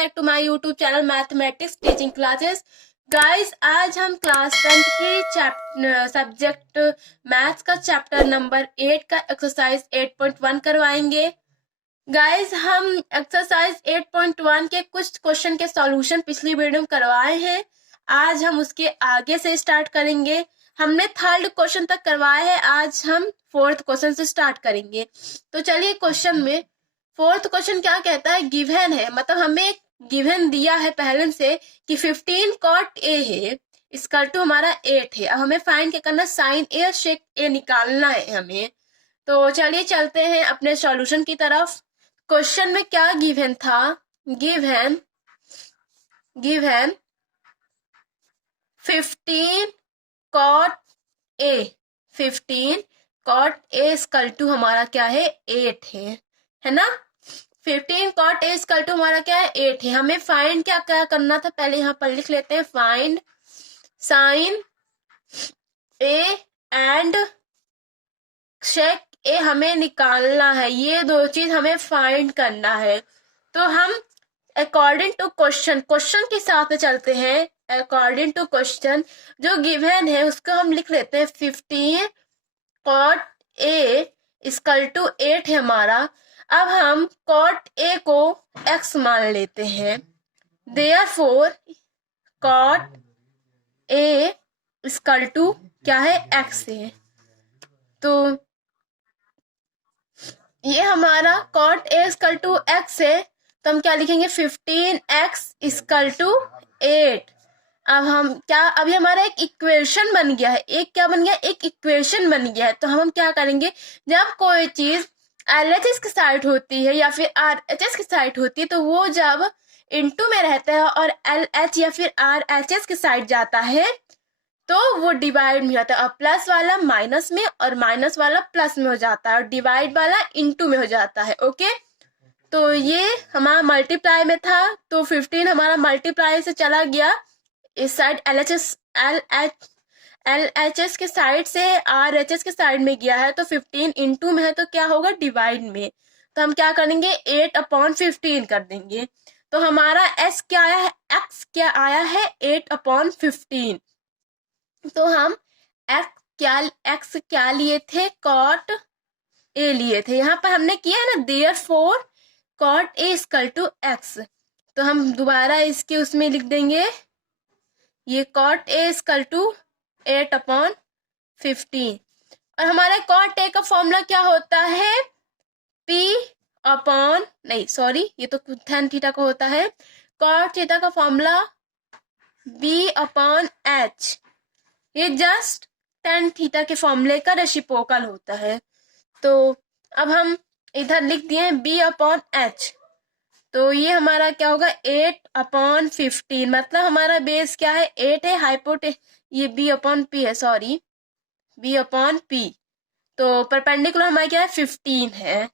Back to my YouTube channel mathematics teaching classes. Guys, आज हम class 10 की subject maths का चैप्टर नंबर 8 का एक्सरसाइज 8.1 करवाएंगे। गाइस, हम एक्सरसाइज 8.1 के कुछ क्वेश्चन के सॉल्यूशन पिछली वीडियो में करवाए हैं। आज हम उसके आगे से स्टार्ट करेंगे। हमने थर्ड क्वेश्चन तक करवाया है, आज हम फोर्थ क्वेश्चन से स्टार्ट करेंगे। तो चलिए, क्वेश्चन में फोर्थ क्वेश्चन क्या कहता है, गिवन है, मतलब हमें एक गिवन दिया है पहले से कि 15 कॉट ए है, इसका टू हमारा 8 है। अब हमें फाइंड क्या करना, साइन ए और शेक ए निकालना है हमें। तो चलिए चलते हैं अपने सॉल्यूशन की तरफ। क्वेश्चन में क्या गिवन था, given 15 cot A, 15 cot A equal to हमारा क्या है, 8 है ना। 15 कॉट ए स्क्वल टू हमारा क्या है, 8 है। हमें फाइंड क्या क्या करना था, पहले यहाँ पर लिख लेते हैं, find sine A and sec A हमें निकालना है। ये दो चीज हमें फाइंड करना है। तो हम अकॉर्डिंग टू क्वेश्चन के साथ चलते हैं। अकॉर्डिंग टू क्वेश्चन जो गिवन है उसको हम लिख लेते हैं, 15 कॉट ए इक्वल टू 8 है हमारा। अब हम कॉट ए को x मान लेते हैं, therefore cot A equal to क्या है, x है। तो ये हमारा cot A equal to x है, तो हम क्या लिखेंगे, 15x इक्वल टू 8। अब हम क्या, अभी हमारा एक इक्वेशन बन गया है, एक क्या बन गया, एक इक्वेशन बन गया है। तो हम क्या करेंगे, जब कोई चीज LHS की साइड होती है या फिर RHS की साइड होती है, तो वो जब इनटू में रहता है और LH या फिर RHS की साइड जाता है तो वो डिवाइड में होता है, और प्लस वाला माइनस में और माइनस वाला प्लस में हो जाता है और डिवाइड वाला इनटू में हो जाता है। ओके, तो ये हमारा मल्टीप्लाई में था, तो 15 हमारा मल्टीप्लाई से चला गया इस साइड, LHS के साइड से RHS के साइड में गया है, तो 15 इनटू में है तो क्या होगा, डिवाइड में। तो हम क्या करेंगे, 8/15 कर देंगे। तो हमारा S क्या आया है, X क्या आया है, 8/15। तो हम X क्या लिए थे, कॉट ए लिए थे। यहाँ पर हमने किया है ना, therefore cot A equal to x। तो हम दोबारा इसके उसमें लिख देंगे, ये कॉट ए इक्वल टू 8/15। और हमारा कॉट ए का फॉर्मूला क्या होता है, ये तो tan थीटा का होता है। कॉट थीटा का फॉर्मूला B/H, ये जस्ट tan थीटा के फॉर्मूले का रेसिप्रोकल होता है। तो अब हम इधर लिख दिए B/H, तो ये हमारा क्या होगा, 8/15। मतलब हमारा बेस क्या है, 8 है, ये B/P है, सॉरी, B/P। तो परपेंडिकुलर हमारा क्या है, 15 है।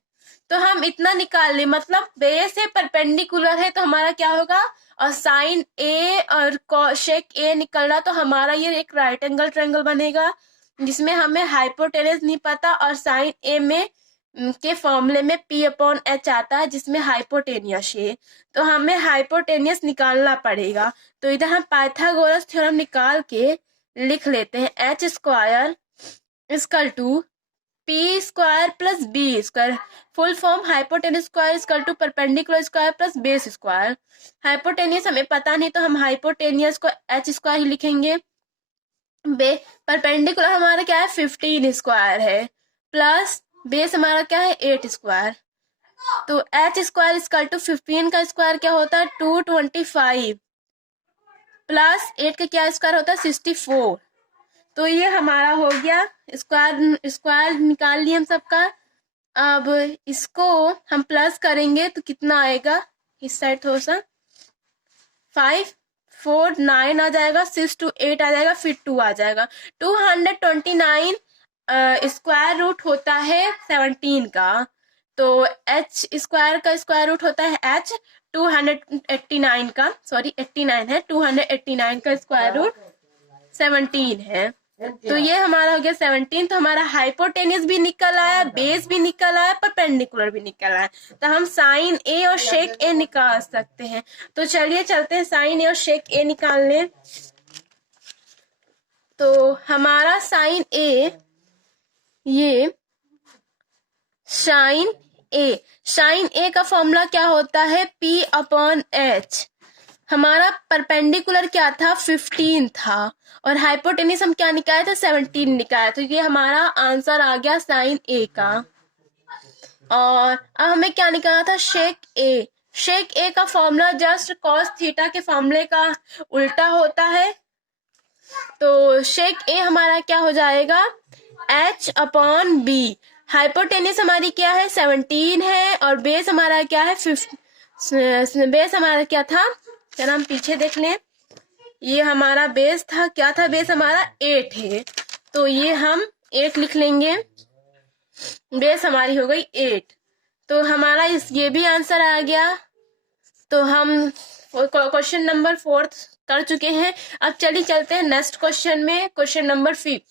तो हम इतना निकाल लें, मतलब बेस है, परपेंडिकुलर है, तो हमारा क्या होगा, और साइन ए और शेक ए निकल रहा, तो हमारा ये एक राइट एंगल ट्रायंगल बनेगा, जिसमें हमें हाइपोटेनस नहीं पता और साइन ए में के फॉर्मूले में P/H आता है, जिसमें हाइपोटेनियस है। तो हमें हाइपोटेनियस निकालना पड़ेगा। तो इधर हम पाइथागोरस थ्योरम निकाल के लिख लेते हैं, H square equal to P square plus B square, full form hypotenuse square equal to perpendicular square plus base square. Hypotenuse हमें पता नहीं, तो हम हाइपोटेनियस को H स्क्वायर ही लिखेंगे। परपेंडिकुलर हमारा क्या है, 15 स्क्वायर है, प्लस बेस हमारा क्या है, 8 स्क्वायर। तो H स्क्वायर इक्वल टू 15 का स्क्वायर क्या होता है, 225, प्लस 8 का क्या स्क्वायर होता है, 64। तो ये हमारा हो गया, स्क्वायर निकाल लिया हम सबका। अब इसको हम प्लस करेंगे तो कितना आएगा, इस साइड थोड़ा सा, 5 4 9 आ जाएगा, 6 2 8 आ जाएगा, फिर 2 आ जाएगा। 229 स्क्वायर रूट होता है 17 का, तो H स्क्वायर का स्क्वायर रूट होता है H, 289 का, सॉरी 89 है, 289 का स्क्वायर रूट 17 है। तो ये हमारा हो गया 17। तो हमारा हाइपोटेनियस भी निकल आया, बेस भी निकल आया, परपेंडिकुलर भी निकल आया। तो हम साइन ए और शेक ए निकाल सकते हैं। तो चलिए चलते हैं साइन ए और शेक ए निकालने। तो हमारा साइन ए, ये साइन ए का फॉर्मूला क्या होता है, P अपॉन एच। हमारा परपेंडिकुलर क्या था, 15 था, और हाइपोटेनिस हम क्या निकाले थे, 17 निकाले। तो ये हमारा आंसर आ गया साइन ए का। और अब हमें क्या निकालना था, शेक ए का फॉर्मूला जस्ट कॉस थीटा के फॉर्मूले का उल्टा होता है। तो शेक ए हमारा क्या हो जाएगा, H अपॉन बी। हाइपोटेनिस हमारी क्या है, 17 है, और बेस हमारा क्या है, बेस हमारा क्या था, चलो हम पीछे देख लें। ये हमारा बेस था, क्या था बेस हमारा, 8 है। तो ये हम 8 लिख लेंगे, बेस हमारी हो गई 8। तो हमारा ये भी आंसर आ गया। तो हम क्वेश्चन नंबर 4 कर चुके हैं। अब चलिए चलते हैं नेक्स्ट क्वेश्चन में, क्वेश्चन नंबर 5।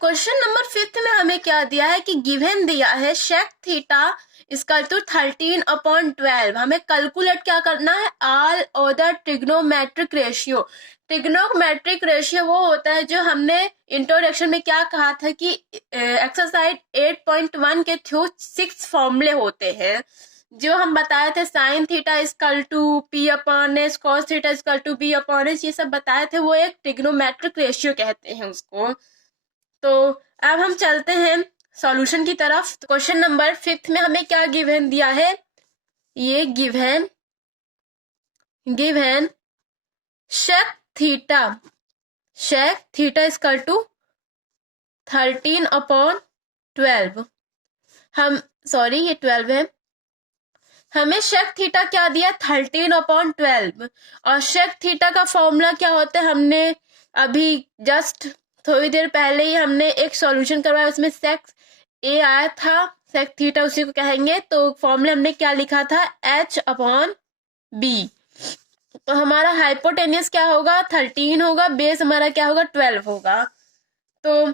क्वेश्चन नंबर 5 में हमें क्या दिया है कि गिवन दिया है शेक थीटा इसका टू 13 अपॉन 12। हमें कैलकुलेट क्या करना है, all other trigonometric ratio. Trigonometric ratio वो होता है जो हमने इंट्रोडक्शन में क्या कहा था कि एक्सरसाइज 8.1 के थ्रू 6 फॉर्मूले होते हैं, जो हम बताए थे। Sine theta equal to P upon S, cos theta equal to B upon S, ये सब बताए थे। वो एक ट्रिग्नोमेट्रिक रेशियो कहते हैं उसको। तो अब हम चलते हैं सॉल्यूशन की तरफ। तो क्वेश्चन नंबर 5 में हमें क्या गिवन दिया है, ये given sec theta equal to 13 upon 12। हम सॉरी ये 12 है। हमें शेक थीटा क्या दिया, 13 अपॉन 12। और शेक थीटा का फॉर्मूला क्या होता है, हमने अभी जस्ट थोड़ी देर पहले ही हमने एक सॉल्यूशन करवाया, उसमें सेक ए आया था, सेक थीटा उसी को कहेंगे। तो फॉर्मूले हमने क्या लिखा था, H अपॉन बी। तो हमारा हाइपोटेनियस क्या होगा, 13 होगा, बेस हमारा क्या होगा, 12 होगा। तो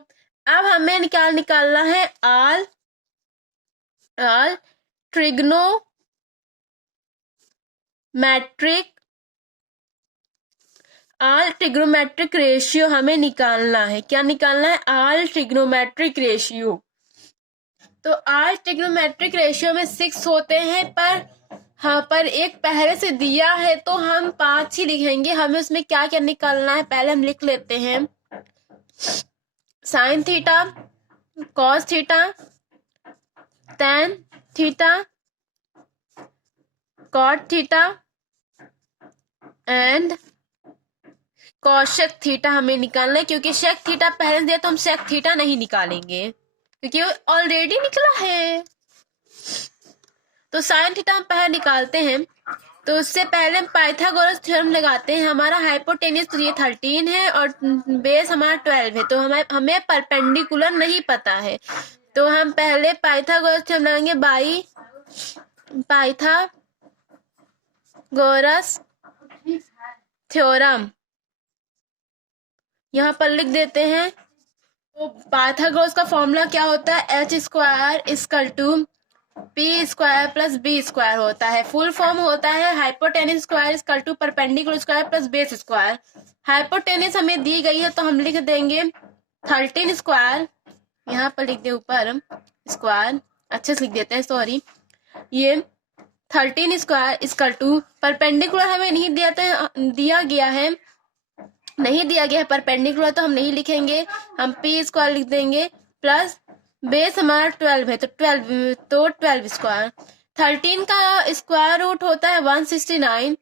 अब हमें क्या निकालना है, ऑल ट्रिग्नोमेट्रिक रेशियो हमें निकालना है। क्या निकालना है, ऑल ट्रिग्नोमेट्रिक रेशियो। तो ऑल ट्रिग्नोमेट्रिक रेशियो में 6 होते हैं, पर एक पहले से दिया है तो हम 5 ही लिखेंगे। हमें उसमें क्या क्या निकालना है, पहले हम लिख लेते हैं। Sine theta, cos theta, tan theta, cot theta and cosec theta हमें निकालना है। क्योंकि शेक थीटा पहले दिया तो हम शेक थीटा नहीं निकालेंगे, क्योंकि वो ऑलरेडी निकला है। तो साइन थीटा हम पहले निकालते हैं। तो उससे पहले हम पाइथागोरस थ्योरम लगाते हैं। हमारा हाइपोटेनियस तो ये 13 है और बेस हमारा 12 है। तो हमें परपेंडिकुलर नहीं पता है, तो हम पहले पाइथागोरस थ्योरम लगाएंगे। बाई पाइथागोरस थ्योरम यहाँ पर लिख देते हैं। तो पाइथागोरस का फॉर्मूला क्या होता है, H square equal to P square plus B square होता है। फुल फॉर्म होता है hypotenuse square equal to perpendicular square plus base square. Hypotenuse हमें दी गई है तो हम लिख देंगे 13 स्क्वायर, यहाँ पर लिख दे ऊपर स्क्वायर, अच्छे से लिख देते हैं, सॉरी। ये 13 स्क्वायर इक्वल टू परपेंडिकुलर हमें नहीं दिया गया है परपेंडिकुलर, तो हम नहीं लिखेंगे, हम पी स्क्वायर लिख देंगे प्लस बेस हमारा 12 है तो 12 स्क्वायर। 13 का स्क्वायर रूट होता है 169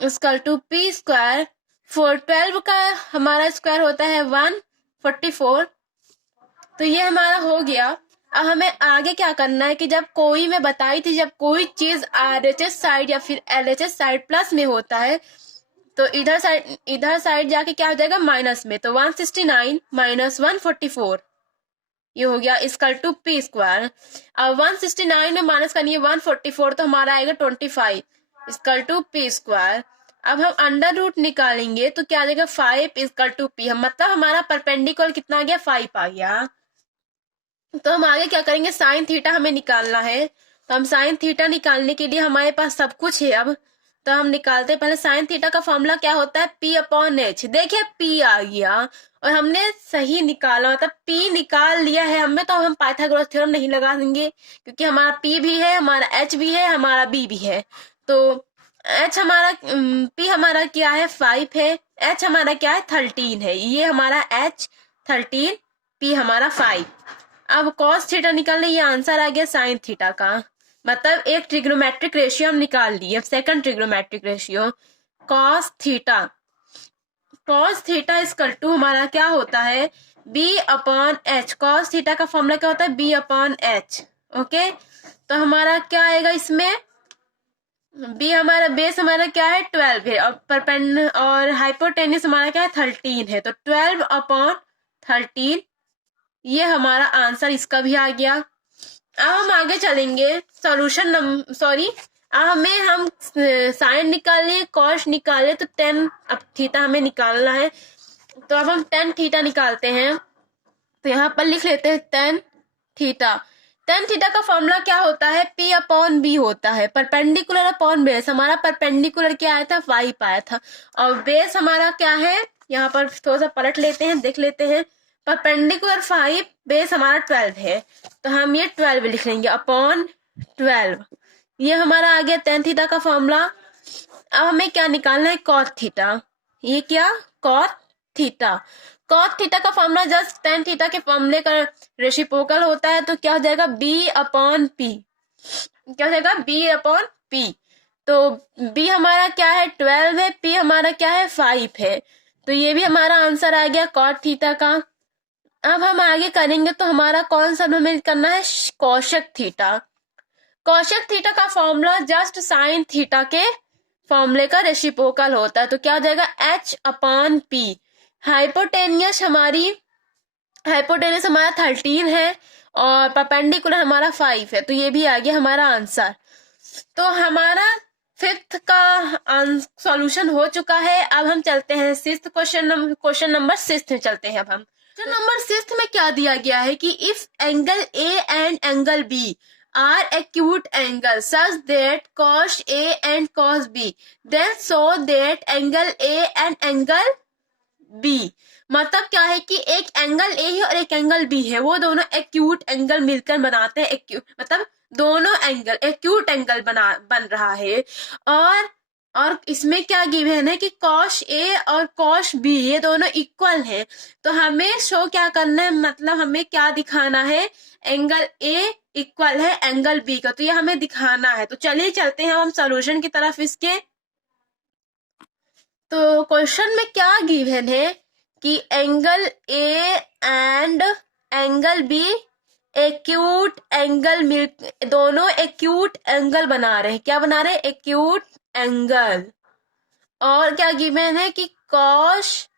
इक्वल टू पी स्क्वायर। 12 का हमारा स्क्वायर होता है 144। तो ये हमारा हो गया। अब हमें आगे क्या करना है कि जब कोई, मैं बताई थी, जब कोई चीज RHS साइड या फिर LHS साइड प्लस में होता है तो इधर साइड जाके क्या हो जाएगा, माइनस में। तो 169 माइनस 144 ये हो गया इक्वल टू पी स्क्वायर। अब 169 में माइनस करनी है 144 तो हमारा आएगा 25 इक्वल टू पी स्क्वायर। अब हम अंडर रूट निकालेंगे तो क्या आ जाएगा 5 = p, मतलब हमारा परपेंडिकुलर कितना आ गया 5 आ गया। तो हम आगे क्या करेंगे, साइन थीटा हमें निकालना है। तो हम साइन थीटा निकालने के लिए हमारे पास सब कुछ है अब। तो हम निकालते हैं पहले साइन थीटा का फॉर्मूला क्या होता है P/H। देखिए P आ गया और हमने सही निकाला, मतलब P निकाल लिया है हमने। तो हम पाइथागोरस थ्योरम नहीं लगा देंगे क्योंकि हमारा P भी है, हमारा H भी है, हमारा B भी है। तो H हमारा P हमारा क्या है 5 है, H हमारा क्या है 13 है। ये हमारा H 13, P हमारा 5। अब कॉस थीटा निकालने, ये आंसर आ गया साइन थीटा का। मतलब एक ट्रिग्नोमेट्रिक रेशियो हम निकाल लिए। अब second trigonometric ratio cos theta. Cos theta equal to हमारा क्या होता है B/H। कॉस थीटा का फॉर्मूला क्या होता है B/H। ओके, तो हमारा क्या आएगा इसमें, बी हमारा बेस हमारा क्या है 12 है और परपेंड और हाइपोटेन्यूस हमारा क्या है 13 है। तो 12/13 ये हमारा आंसर इसका भी आ गया। अब हम आगे चलेंगे सॉल्यूशन सॉरी, अब हम साइन निकालने कॉस निकाले तो 10 अब थीटा हमें निकालना है। तो अब हम 10 थीटा निकालते हैं। तो यहाँ पर लिख लेते हैं 10 थीटा। 10 थीटा का फॉर्मूला क्या होता है P/B होता है, परपेंडिकुलर अपॉन बेस। हमारा परपेंडिकुलर क्या आया था 5 आया था और बेस हमारा क्या है, यहाँ पर थोड़ा सा पलट लेते हैं देख लेते हैं। परपेंडिकुलर 5, बेस हमारा 12 है। तो हम ये 12 लिख लेंगे अपॉन 12। ये हमारा आ गया 10 थीटा का फॉर्मूला। अब हमें क्या निकालना है कॉट थीटा। ये क्या कॉट थीटा। कॉट थीटा का फॉर्मूला जस्ट 10 थीटा के फॉर्मूले का रेसिप्रोकल होता है। तो क्या हो जाएगा B/P। क्या हो जाएगा B/P। तो B हमारा क्या है 12 है, P हमारा क्या है 5 है। तो ये भी हमारा आंसर आ गया कॉट थीटा का। अब हम आगे करेंगे तो हमारा कौन सा हमें करना है कोशेक थीटा। कोशेक थीटा का फॉर्मूला जस्ट साइन थीटा के फॉर्मूले का रेसिप्रोकल होता है। तो क्या हो जाएगा H/P। हाइपोटेनियस हमारा 13 है और परपेंडिकुलर हमारा 5 है। तो ये भी आ गया हमारा आंसर। तो हमारा फिफ्थ का सॉल्यूशन हो चुका है। अब हम चलते हैं सिक्स्थ क्वेश्चन नंबर 6 में चलते हैं। अब हम क्वेश्चन नंबर 6 में क्या दिया गया है कि if angle A and angle B are acute angles such that cos A and cos B, then show that angle A and angle B। मतलब क्या है कि एक एंगल ए है और एक एंगल बी है, वो दोनों एक्यूट एंगल मिलकर बनाते हैं एक्यूट, मतलब दोनों एंगल एक्यूट एंगल बन रहा है। और इसमें क्या गिवन है कि कॉस ए और कॉस बी ये दोनों इक्वल है। तो हमें शो क्या करना है, मतलब हमें क्या दिखाना है एंगल ए इक्वल है एंगल बी का। तो ये हमें दिखाना है। तो चलिए चलते हैं हम सॉल्यूशन की तरफ इसके। तो क्वेश्चन में क्या गिवन है कि angle A and angle B acute angle मिल, दोनों एक्यूट एंगल बना रहे हैं। क्या बना रहे हैं एक्यूट एंगल। और क्या गिवन है कि cos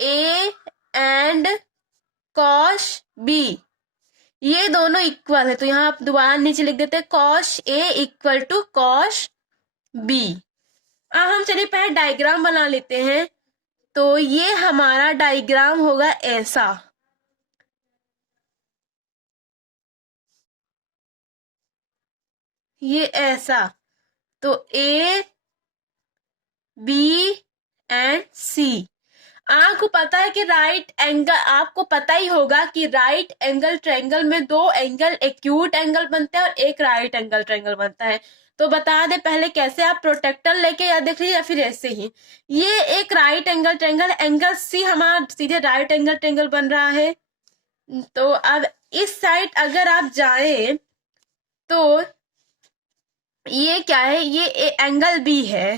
A and cos B ये दोनों इक्वल है। तो यहाँ आप दोबारा नीचे लिख देते हैं cos A equal to cos B. अब हम चलिए पहले डायग्राम बना लेते हैं। तो ये हमारा डायग्राम होगा ऐसा। ये ऐसा। तो A B एंड C। आपको पता है कि राइट एंगल, आपको पता ही होगा कि राइट एंगल ट्रायंगल में दो एंगल एक्यूट एंगल बनते हैं और एक राइट एंगल ट्रायंगल बनता है। तो बता दे पहले कैसे, आप प्रोटेक्टर लेके या देख लीजिए या फिर ऐसे ही। ये एक right angle triangle, angle C हमारा सीधे राइट एंगल ट्रायंगल बन रहा है। तो अब इस साइड अगर आप जाए तो ये क्या है, ये एंगल बी है,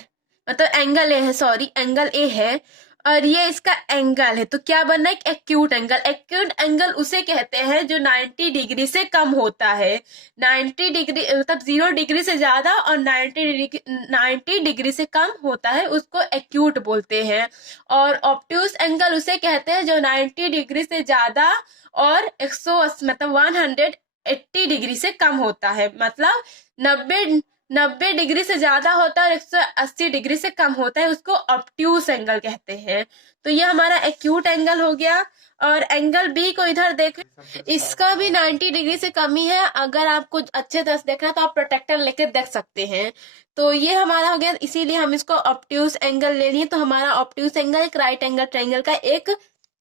मतलब एंगल ए है, सॉरी एंगल ए है और ये इसका एंगल है। तो क्या बनना है एक्यूट एंगल। एक्यूट एंगल उसे कहते हैं जो 90 डिग्री से कम होता है। 90 डिग्री मतलब 0 डिग्री से ज्यादा और 90 डिग्री से कम होता है उसको एक्यूट बोलते हैं। और ऑब्ट्यूस एंगल उसे कहते हैं जो 90 डिग्री से ज्यादा और 180 मतलब 180 डिग्री से कम होता है। मतलब 90 90 डिग्री से ज्यादा होता है और 180 डिग्री से कम होता है, उसको ऑब्ट्यूस एंगल कहते हैं। तो ये हमारा एक्यूट एंगल हो गया। और एंगल बी को इधर देखें, इसका भी 90 डिग्री से कम ही है। अगर आपको अच्छे तरह से देखना है तो आप प्रोटेक्टर लेकर देख सकते हैं। तो ये हमारा हो गया, इसीलिए हम इसको ऑब्ट्यूस एंगल ले लिए। तो हमारा ऑब्ट्यूस एंगल एक राइट एंगल ट्रायंगल का एक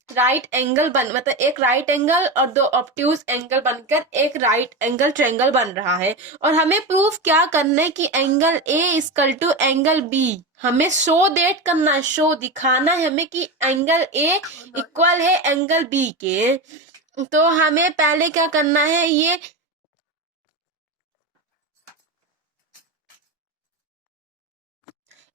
राइट एंगल मतलब एक राइट एंगल और दो ऑब्ट्यूस एंगल बनकर एक राइट एंगल ट्रायंगल बन रहा है। और हमें प्रूफ क्या करना है कि angle A equal to angle B, हमें शो देट करना है, शो दिखाना है हमें कि एंगल ए इक्वल है एंगल बी के। तो हमें पहले क्या करना है, ये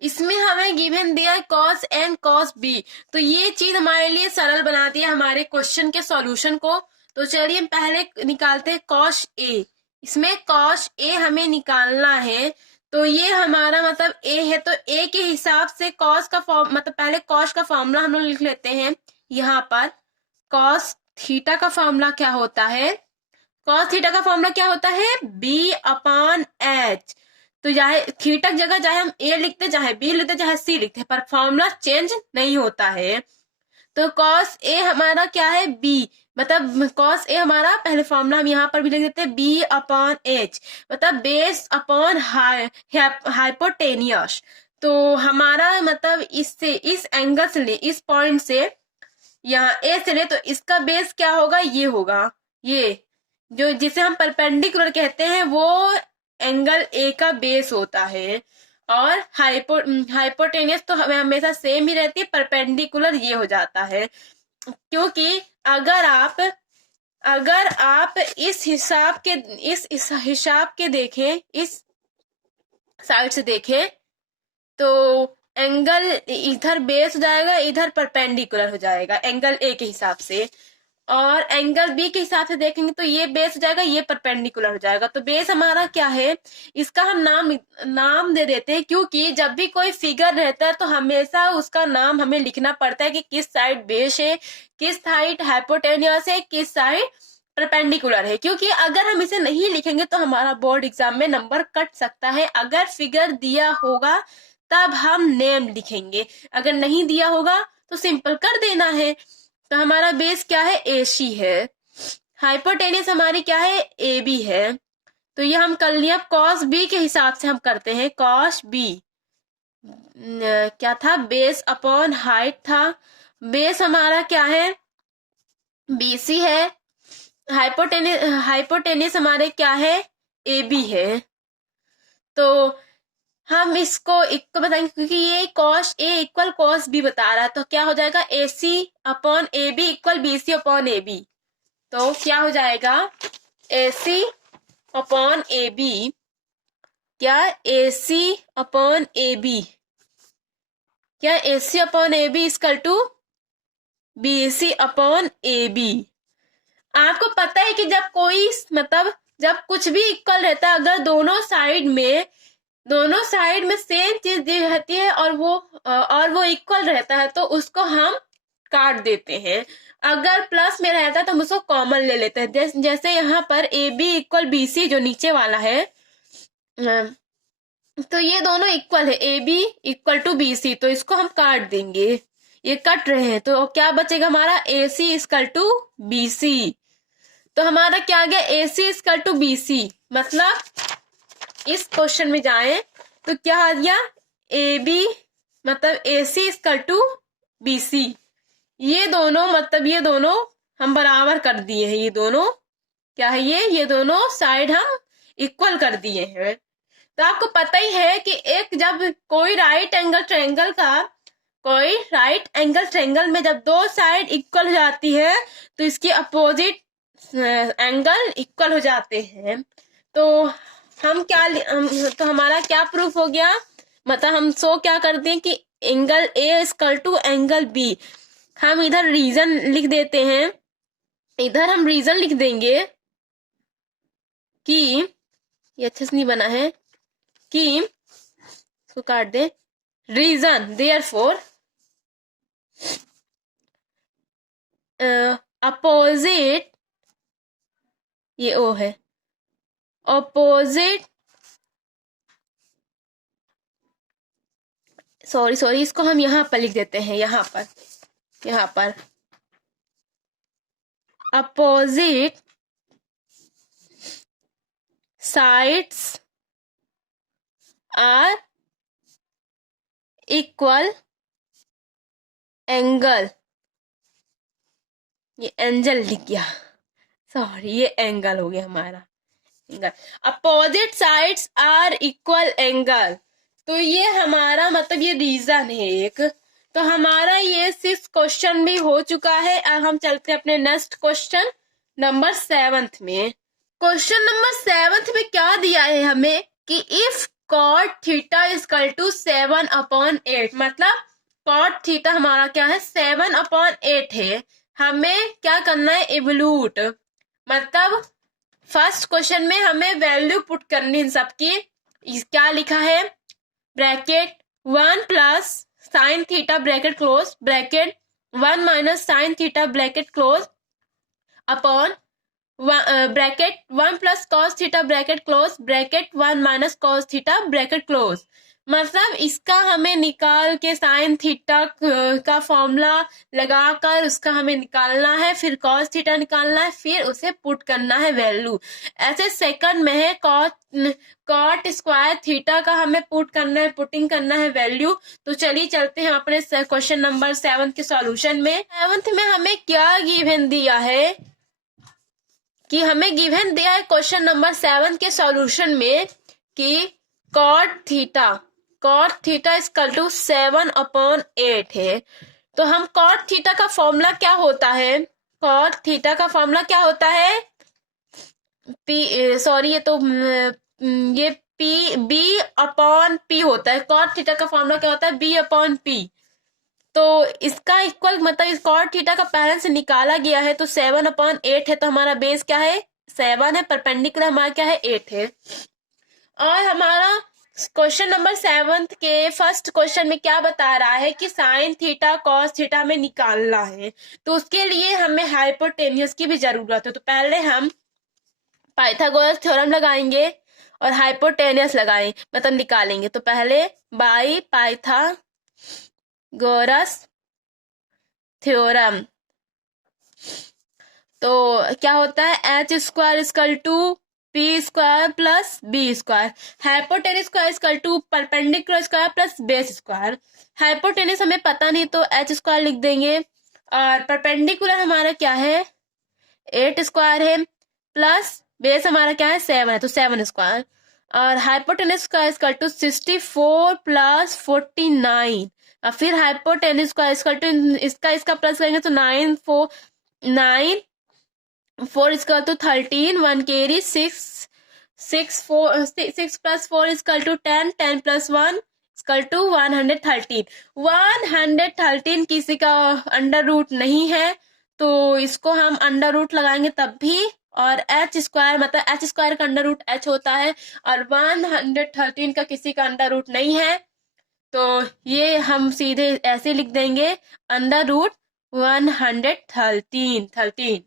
इसमें हमें गिवन दिया है कॉस एंड कॉस बी। तो ये चीज हमारे लिए सरल बना दिया हमारे क्वेश्चन के सॉल्यूशन को। तो चलिए पहले निकालते हैं कॉस ए। इसमें कॉस ए हमें निकालना है। तो ये हमारा मतलब ए है, तो ए के हिसाब से कॉस का फॉर्म मतलब पहले कॉस का फॉर्मूला हम लोग लिख लेते हैं। यहाँ पर कॉस थीटा का फॉर्मूला क्या होता है, कॉस थीटा का फॉर्मूला क्या होता है, बी अपॉन एच। तो चाहे थीटा की जगह चाहे हम ए लिखते, चाहे बी लिखते, चाहे सी लिखते, पर फॉर्मूला चेंज नहीं होता है। तो कॉस ए हमारा क्या है, बी, मतलब कॉस ए हमारा पहले फॉर्मूला हम यहाँ पर भी लिख देते हैं बी अपॉन एच, मतलब बेस अपॉन हाइपोटेनियस। तो हमारा मतलब इससे इस एंगल से ले, इस पॉइंट से यहाँ ए से ले, तो इसका बेस क्या होगा, ये होगा, ये जो जिसे हम परपेंडिकुलर कहते हैं वो एंगल ए का बेस होता है। और हाइपोटेनियस तो हमें हमेशा सेम ही रहती है, परपेंडिकुलर ये हो जाता है। क्योंकि अगर आप इस हिसाब के देखें, इस साइड से देखें, तो एंगल इधर बेस हो जाएगा, इधर परपेंडिकुलर हो जाएगा एंगल ए के हिसाब से। और एंगल बी के हिसाब से देखेंगे तो ये बेस हो जाएगा, ये परपेंडिकुलर हो जाएगा। तो बेस हमारा क्या है, इसका हम नाम दे देते हैं, क्योंकि जब भी कोई फिगर रहता है तो हमेशा उसका नाम हमें लिखना पड़ता है कि किस साइड बेस है, किस साइड हाइपोटेनियस है, किस साइड परपेंडिकुलर है। क्योंकि अगर हम इसे नहीं लिखेंगे तो हमारा बोर्ड एग्जाम में नंबर कट सकता है। अगर फिगर दिया होगा तब हम नेम लिखेंगे, अगर नहीं दिया होगा तो सिंपल कर देना है। तो हमारा बेस क्या है, एसी है। हाइपोटेनियस हमारी क्या है, ए बी है। तो ये हम कर लिया, कॉस बी के हिसाब से हम करते हैं, कॉस बी क्या था, बेस अपॉन हाइट था। बेस हमारा क्या है, बीसी है। हाइपोटेनियस हमारे क्या है, ए बी है। तो हम इसको इक्वल बताएंगे, क्योंकि ये cos A equal cos B बता रहा है। तो क्या हो जाएगा, A C upon A B equal B C upon A B. तो क्या हो जाएगा, A C upon A B, क्या A C upon A B, क्या A C upon A B equal to B C upon A B. आपको पता है कि जब कोई मतलब जब कुछ भी इक्वल रहता है, अगर दोनों साइड में सेम चीज दी रहती है और वो इक्वल रहता है तो उसको हम काट देते हैं। अगर प्लस में रहता है तो हम उसको कॉमन ले लेते हैं। जैसे यहाँ पर A B equal B C जो नीचे वाला है, तो ये दोनों इक्वल है, A B equal to B C, तो इसको हम काट देंगे, ये कट रहे हैं। तो क्या बचेगा हमारा, ए सी इक्वल टू बी सी। तो हमारा क्या आ गया, ए सी इक्वल टू बी सी। मतलब इस क्वेश्चन में जाएं तो क्या आ गया, ए बी मतलब ए सी इक्वल टू बी सी। ये दोनों हम बराबर कर दिए हैं। ये दोनों क्या है, ये दोनों साइड हम इक्वल कर दिए हैं। तो आपको पता ही है कि जब कोई राइट एंगल ट्रायंगल में जब दो साइड इक्वल हो जाती है तो इसकी अपोजिट एंगल इक्वल हो जाते हैं। तो तो हमारा क्या प्रूफ हो गया, मतलब हम शो क्या करते हैं कि angle A equal to angle B. हम इधर रीजन लिख देते हैं, इधर हम रीजन लिख देंगे कि ये अच्छे से नहीं बना है, कि इसको काट दे, रीजन देयरफॉर अपोजिट, ये ओ है, अपोजिट सॉरी इसको हम यहाँ पर लिख देते हैं, यहाँ पर opposite sides are equal angle, ये एंजल लिख गया, सॉरी ये एंगल हो गया हमारा, angle. Opposite sides are equal angle, तो ये हमारा मतलब ये रीजन है एक। तो हमारा ये 6 क्वेश्चन भी हो चुका है। अब हम चलते हैं अपने नेक्स्ट क्वेश्चन नंबर 7 में। क्वेश्चन नंबर 7 में क्या दिया है हमें कि if cot theta equal to 7/8, मतलब कॉट थीटा हमारा क्या है 7/8 है, हमें क्या करना है इवल्यूट, मतलब फर्स्ट क्वेश्चन में हमें वैल्यू पुट करनी इन सबकी। क्या लिखा है, bracket 1 plus sine theta bracket close, bracket 1 minus sine theta bracket close, upon bracket 1 plus cos theta bracket close, bracket 1 minus cos theta bracket close. मतलब इसका हमें निकाल के साइन थीटा का फॉर्मूला लगाकर उसका हमें निकालना है, फिर कॉस थीटा निकालना है, फिर उसे पुट करना है वैल्यू। ऐसे सेकंड में है कॉट स्क्वायर थीटा का हमें पुट करना है, पुटिंग करना है वैल्यू। तो चलिए चलते हैं अपने क्वेश्चन नंबर 7 के सॉल्यूशन में। 7 में हमें क्या गिवन दिया है कि हमें गिवन दिया है क्वेश्चन नंबर 7 के सॉल्यूशन में कि कॉट थीटा इजकल टू 7/8 है। तो हम कॉट थीटा का फॉर्मूला क्या होता है, कॉट थीटा का फॉर्मूला क्या होता है, ये बी अपॉन पी होता है। कॉट थीटा का फॉर्मूला क्या होता है, बी अपॉन पी। तो इसका इक्वल मतलब इस कॉट थीटा का पहले से निकाला गया है, तो 7/8 है, तो हमारा बेस क्या है 7 है, परपेंडिकुलर हमारा क्या है 8 है। और हमारा क्वेश्चन नंबर 7 के फर्स्ट क्वेश्चन में क्या बता रहा है कि साइन थीटा कॉस थीटा में निकालना है, तो उसके लिए हमें हाइपोटेन्यूस की भी जरूरत है। तो पहले हम पाइथागोरस थ्योरम लगाएंगे और हाइपोटेन्यूस लगाएं, मतलब निकालेंगे। तो पहले बाई पाइथागोरस थ्योरम, तो क्या होता है H square equal to P square plus B square, hypotenuse square equal to perpendicular square plus base square. Hypotenuse हमें पता नहीं तो एच स्क्वायर लिख देंगे, और परपेंडिकुलर हमारा क्या है 8 स्क्वायर है, प्लस बेस हमारा क्या है 7 है, तो 7 स्क्वायर। और hypotenuse square equal to 64 plus 49, और फिर हाइपोटेनिस स्क्वायर इजकल टू इसका प्लस करेंगे तो 9 4 equal to 13, 1 carry 6 plus 4 equal to 10, 10 plus 1 equal to 113। 113 किसी का अंडर रूट नहीं है, तो इसको हम अंडर रूट लगाएंगे तब भी। और एच स्क्वायर मतलब एच स्क्वायर का अंडर रूट एच होता है, और 113 का किसी का अंडर रूट नहीं है, तो ये हम सीधे ऐसे लिख देंगे अंडर रूट 113।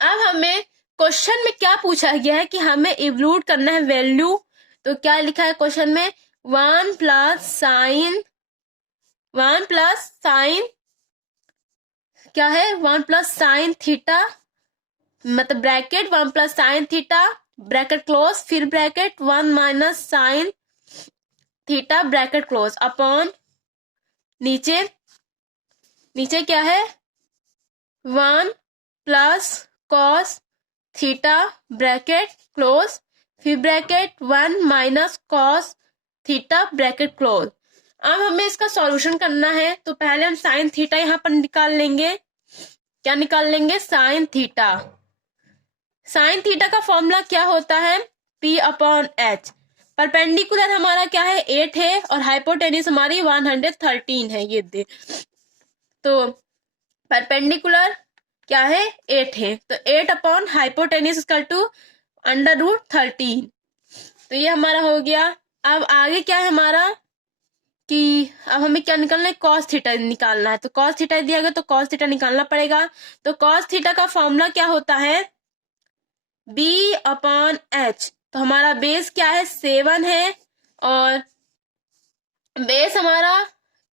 अब हमें क्वेश्चन में क्या पूछा गया है कि हमें इवल्यूट करना है वैल्यू। तो क्या लिखा है क्वेश्चन में 1 प्लस साइन क्या है 1 प्लस साइन थीटा, मतलब bracket 1 plus sine theta bracket close, फिर bracket 1 minus sine theta bracket close, upon नीचे क्या है 1 plus cos theta bracket close, फिर bracket 1 minus cos theta bracket close. अब हमें इसका सॉल्यूशन करना है, तो पहले हम साइन थीटा यहाँ पर निकाल लेंगे। क्या निकाल लेंगे साइन थीटा का फॉर्मूला क्या होता है P अपॉन एच। परपेंडिकुलर हमारा क्या है 8 है, और हाइपोटेनिस हमारी 113 है, ये दे। तो परपेंडिकुलर क्या है 8 है, तो 8 upon hypotenuse equal to under root 13। तो ये हमारा हो गया। अब आगे क्या है हमारा कि अब हमें क्या निकालना है कॉस थीटा निकालना है, तो कॉस थीटा दिया गया तो कॉस थीटा निकालना पड़ेगा। तो कॉस थीटा का फॉर्मूला क्या होता है बी अपॉन एच। तो हमारा बेस क्या है 7 है, और बेस हमारा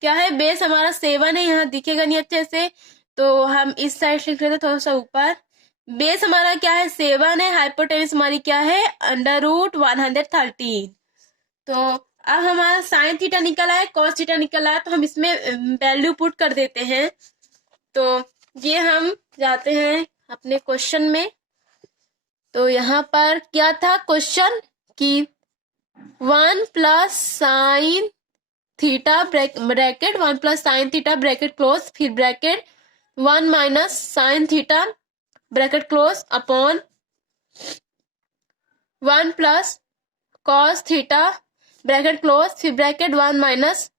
क्या है, बेस हमारा 7 है, यहाँ दिखेगा नहीं अच्छे से तो हम इस साइड से लिख लेते थोड़ा सा ऊपर। बेस हमारा क्या है, 7 है, हाइपोटेन्यूज हमारी क्या है, √113। तो अब हमारा साइन थीटा निकल आया, कॉस थीटा निकल आया, तो हम इसमें वैल्यू पुट कर देते हैं। तो ये हम जाते हैं अपने क्वेश्चन में। तो यहाँ पर क्या था क्वेश्चन कि 1 plus sine theta bracket 1 plus sine theta bracket close, फिर bracket 1 minus sine theta bracket close upon 1 plus cos theta bracket close, फिर bracket 1 minus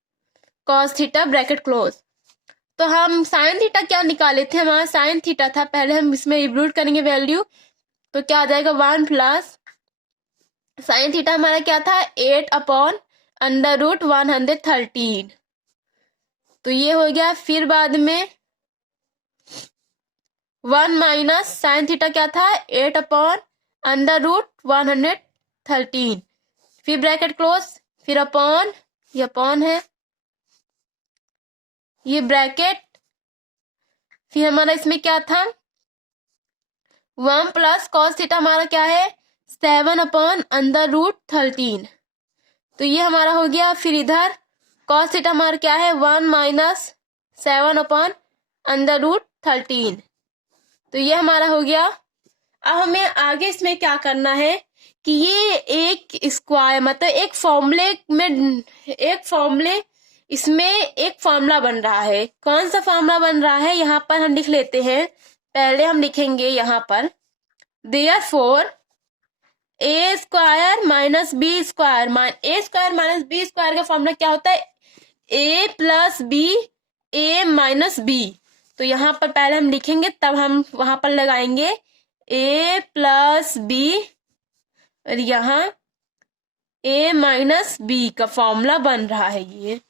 cos theta bracket close. तो हम साइन थीटा क्या निकाले थे, हमारा साइन थीटा था, पहले हम इसमें इवल्यूट करेंगे वैल्यू। तो क्या आ जाएगा, 1 प्लस साइन थीटा हमारा क्या था, 8/√113। तो ये हो गया। फिर बाद में 1 माइनस साइन थीटा क्या था, 8/√113, फिर ब्रैकेट क्लोज, फिर अपॉन, ये अपॉन है, ये ब्रैकेट, फिर हमारा इसमें क्या था, 1 प्लस कॉस थीटा हमारा क्या है, 7/√13। तो ये हमारा हो गया। फिर इधर कॉस थीटा हमारा क्या है, 1 माइनस 7/√13। तो ये हमारा हो गया। अब हमें आगे इसमें क्या करना है कि ये एक स्क्वायर मतलब एक फॉर्मूले इसमें एक फॉर्मूला बन रहा है। कौन सा फॉर्मूला बन रहा है, यहाँ पर हम लिख लेते हैं। पहले हम लिखेंगे यहाँ पर देयरफॉर ए स्क्वायर माइनस बी स्क्वायर, ए स्क्वायर माइनस बी स्क्वायर का फॉर्मूला क्या होता है, ए प्लस बी ए माइनस बी। तो यहाँ पर पहले हम लिखेंगे तब हम वहां पर लगाएंगे ए प्लस बी और यहाँ ए माइनस बी का फॉर्मूला बन रहा है ये।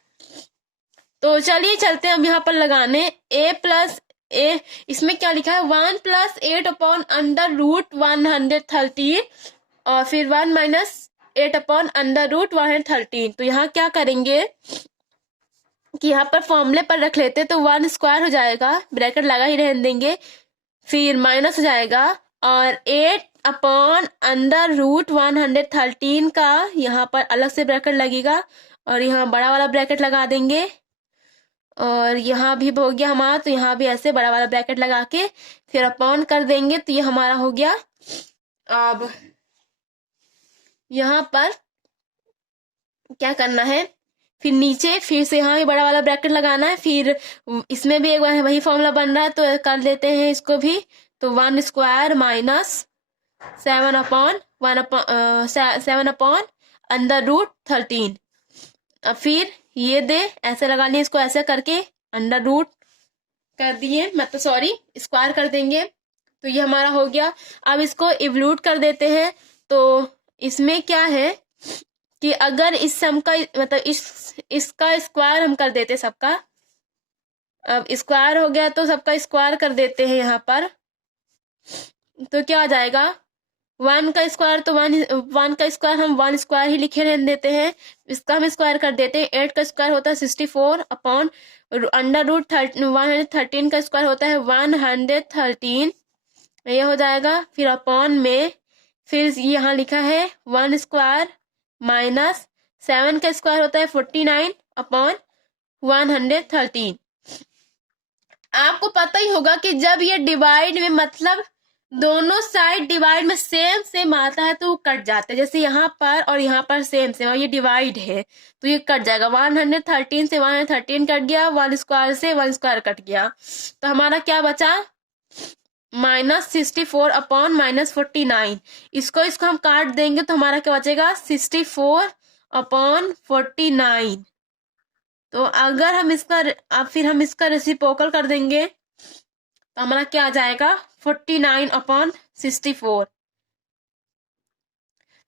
तो चलिए चलते हैं अब यहाँ पर लगाने ए प्लस ए। इसमें क्या लिखा है, 1 प्लस 8/√113 और फिर 1 माइनस 8/√113। तो यहाँ क्या करेंगे कि यहाँ पर फॉर्मूले पर रख लेते, तो 1 स्क्वायर हो जाएगा, ब्रैकेट लगा ही रहने देंगे, फिर माइनस हो जाएगा और 8/√113 का यहाँ पर अलग से ब्रैकेट लगेगा और यहाँ बड़ा वाला ब्रैकेट लगा देंगे और यहाँ भी हो गया हमारा। तो यहाँ भी ऐसे बड़ा वाला ब्रैकेट लगा के फिर अपॉन कर देंगे। तो ये हमारा हो गया। अब यहाँ पर क्या करना है, फिर नीचे फिर से यहाँ भी बड़ा वाला ब्रैकेट लगाना है, फिर इसमें भी एक बार वही फॉर्मूला बन रहा है तो कर लेते हैं इसको भी। तो 1 स्क्वायर माइनस 7/√13। अब फिर ये दे ऐसे लगा लिए, इसको ऐसे करके अंडर रूट कर दिए, मतलब सॉरी स्क्वायर कर देंगे। तो ये हमारा हो गया। अब इसको इवल्यूट कर देते हैं। तो इसमें क्या है कि अगर इस सम का मतलब इसका स्क्वायर हम कर देते सबका, अब स्क्वायर हो गया तो सबका स्क्वायर कर देते हैं यहाँ पर। तो क्या आ जाएगा, 1 का स्क्वायर तो 1 का स्क्वायर हम 1 स्क्वायर ही लिखे रहने देते हैं, इसका हम स्क्वायर कर देते हैं। 8 का स्क्वायर होता है 64 अपॉन √113 का स्क्वायर होता है 113, ये हो जाएगा। फिर अपॉन में फिर यहाँ लिखा है 1 स्क्वायर माइनस 7 का स्क्वायर होता है 49 अपॉन 113। आपको पता ही होगा कि जब ये डिवाइड में मतलब दोनों साइड डिवाइड में सेम सेम आता है तो वो कट जाता है। जैसे यहाँ पर और यहाँ पर सेम सेम और ये डिवाइड है तो ये कट जाएगा। 113 से 113 कट गया, 1 स्क्वायर से 1 स्क्वायर कट गया। तो हमारा क्या बचा, -64 अपॉन -49। इसको हम काट देंगे तो हमारा क्या बचेगा, 64 अपॉन 49। तो अगर हम इसका अब फिर हम इसका रेसिप्रोकल कर देंगे तो हमारा क्या आ जाएगा, 49 अपॉन 64।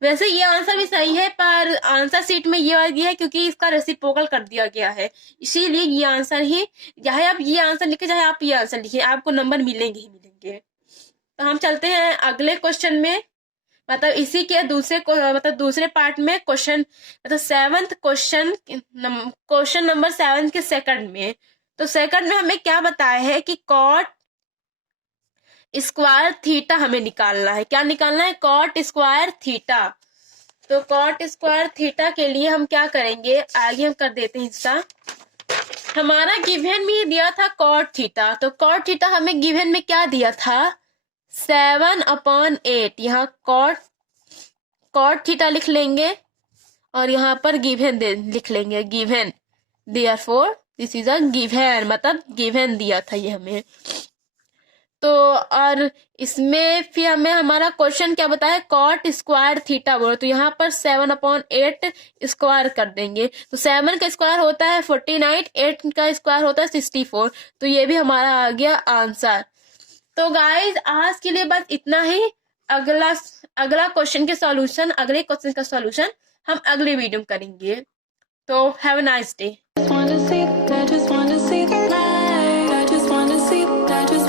वैसे ये आंसर भी सही है पर आंसर शीट में ये वाला दिया है क्योंकि इसका रेसिप्रोकल कर दिया गया है, इसीलिए ये आंसर ही, चाहे आप ये आंसर लिखे चाहे आप ये आंसर लिखिए आपको नंबर मिलेंगे ही मिलेंगे। तो हम चलते हैं अगले क्वेश्चन में। मतलब इसी के दूसरे मतलब दूसरे पार्ट में क्वेश्चन, मतलब सेवंथ क्वेश्चन नंबर 7 के सेकंड में। तो सेकंड में हमें क्या बताया है कि कॉट स्क्वायर थीटा हमें निकालना है। क्या निकालना है? Cot square theta. तो कॉट स्क्वायर थीटा के लिए हम क्या करेंगे, आगे हम कर देते हैं हिस्सा। हमारा गिवन में दिया था कॉट थीटा, तो कॉट थीटा हमें गिवन में क्या दिया था? 7/8। यहाँ कॉट थीटा लिख लेंगे और यहाँ पर गिवन लिख लेंगे, given. Therefore this is a given, मतलब गिवन दिया था ये हमें। तो और इसमें फिर हमें हमारा क्वेश्चन क्या बताया? कॉट स्क्वायर थीटा बोलो, तो यहाँ पर 7/8 स्क्वायर कर देंगे। तो 7 का स्क्वायर होता है 49, 8 का स्क्वायर होता है 64। तो ये भी हमारा आ गया आंसर। तो गाइज आज के लिए बस इतना ही। अगला क्वेश्चन के सॉल्यूशन, अगले क्वेश्चन का सॉल्यूशन हम अगले वीडियो में करेंगे। तो हैव अ नाइस डे।